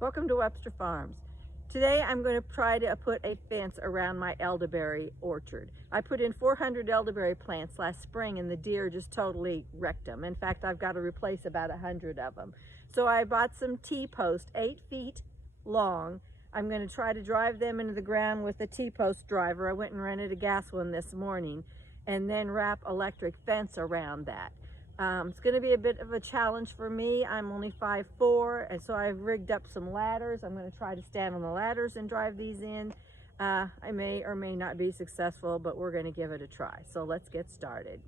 Welcome to Webster Farms. Today I'm going to try to put a fence around my elderberry orchard. I put in 400 elderberry plants last spring and the deer just totally wrecked them. In fact, I've got to replace about 100 of them. So I bought some T-posts, 8 feet long. I'm going to try to drive them into the ground with a T-post driver. I went and rented a gas one this morning, and then wrap electric fence around that. It's going to be a bit of a challenge for me. I'm only 5'4", and so I've rigged up some ladders. I'm going to try to stand on the ladders and drive these in. I may or may not be successful, but we're going to give it a try. So let's get started.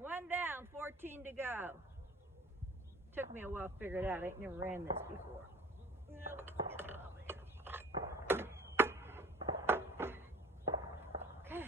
One down, 14 to go. Took me a while to figure it out. I ain't never ran this before. Okay.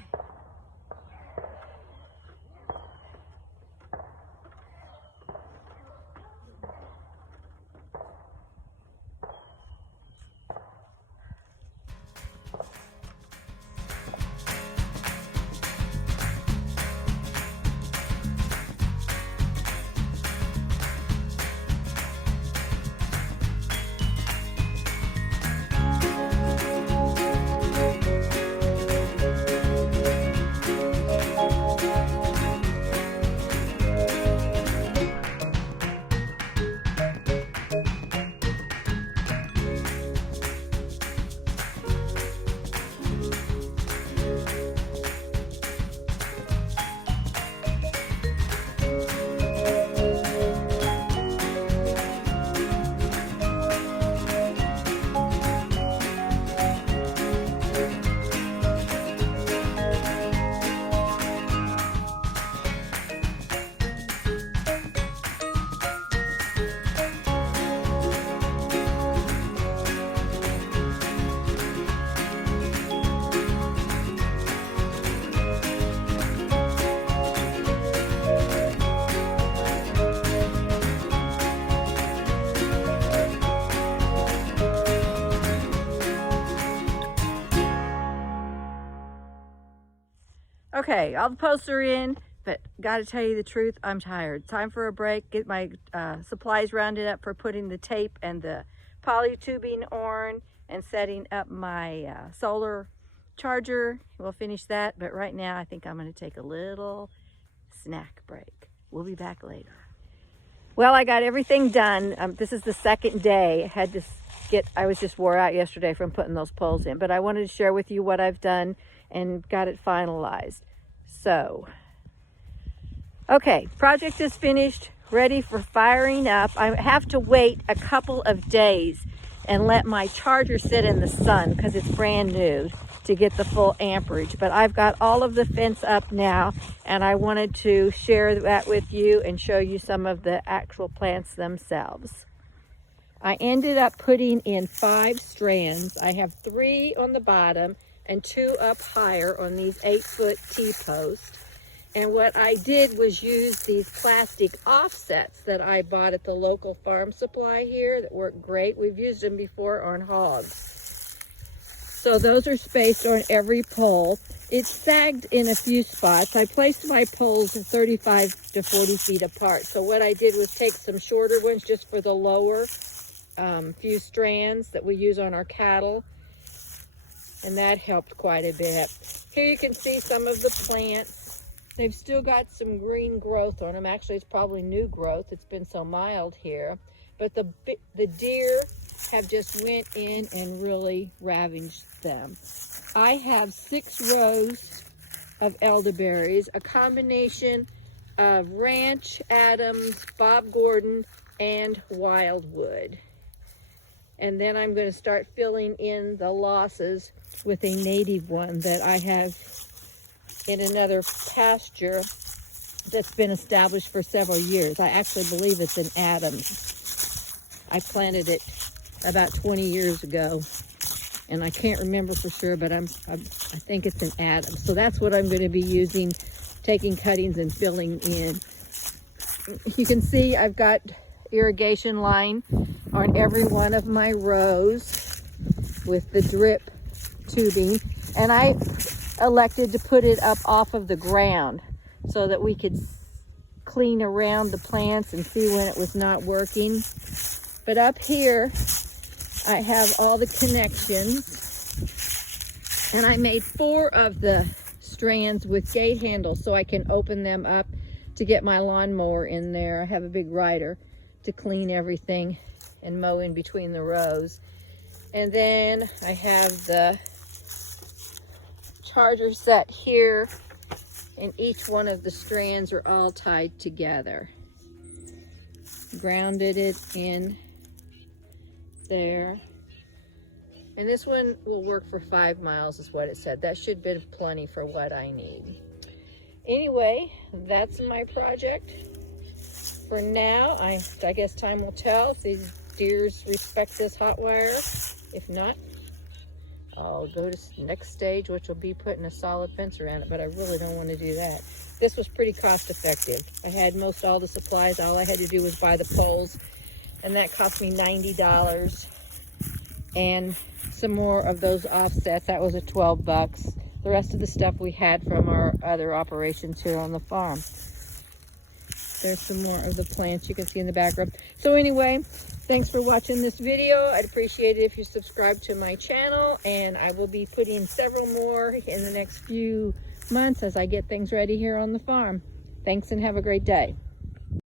Okay, all the posts are in, but gotta tell you the truth, I'm tired. Time for a break, get my supplies rounded up for putting the tape and the polytubing on and setting up my solar charger. We'll finish that, but right now I think I'm gonna take a little snack break. We'll be back later. Well, I got everything done. This is the second day. I was just wore out yesterday from putting those poles in, but I wanted to share with you what I've done and got it finalized. So, okay, project is finished, ready for firing up. I have to wait a couple of days and let my charger sit in the sun because it's brand new to get the full amperage. But I've got all of the fence up now, and I wanted to share that with you and show you some of the actual plants themselves. I ended up putting in 5 strands. I have 3 on the bottom and 2 up higher on these 8-foot T-posts. And what I did was use these plastic offsets that I bought at the local farm supply here that work great. We've used them before on hogs. So those are spaced on every pole. It sagged in a few spots. I placed my poles 35 to 40 feet apart. So what I did was take some shorter ones just for the lower few strands that we use on our cattle. and that helped quite a bit. Here you can see some of the plants. They've still got some green growth on them. Actually, it's probably new growth. It's been so mild here. But the deer have just went in and really ravaged them. I have 6 rows of elderberries, a combination of Ranch, Adams, Bob Gordon, and Wildwood. And then I'm going to start filling in the losses with a native one that I have in another pasture that's been established for several years. I actually believe it's an Adams. I planted it about 20 years ago, and I can't remember for sure, but I think it's an Adams. So that's what I'm going to be using, taking cuttings and filling in. You can see I've got irrigation line on every one of my rows with the drip tubing, and I elected to put it up off of the ground so that we could clean around the plants and see when it was not working. But up here I have all the connections, and I made 4 of the strands with gate handles so I can open them up to get my lawnmower in there. I have a big rider to clean everything and mow in between the rows. And then I have the charger set here, and each one of the strands are all tied together. Grounded it in there. And this one will work for 5 miles is what it said. That should be plenty for what I need. Anyway, that's my project. For now, I guess time will tell if these deers respect this hot wire. If not, I'll go to the next stage, which will be putting a solid fence around it, but I really don't want to do that. This was pretty cost effective. I had most all the supplies. All I had to do was buy the poles, and that cost me $90. And some more of those offsets, that was at 12 bucks. The rest of the stuff we had from our other operations here on the farm. There's some more of the plants you can see in the background. So anyway, thanks for watching this video. I'd appreciate it if you subscribe to my channel, and I will be putting several more in the next few months as I get things ready here on the farm. Thanks and have a great day.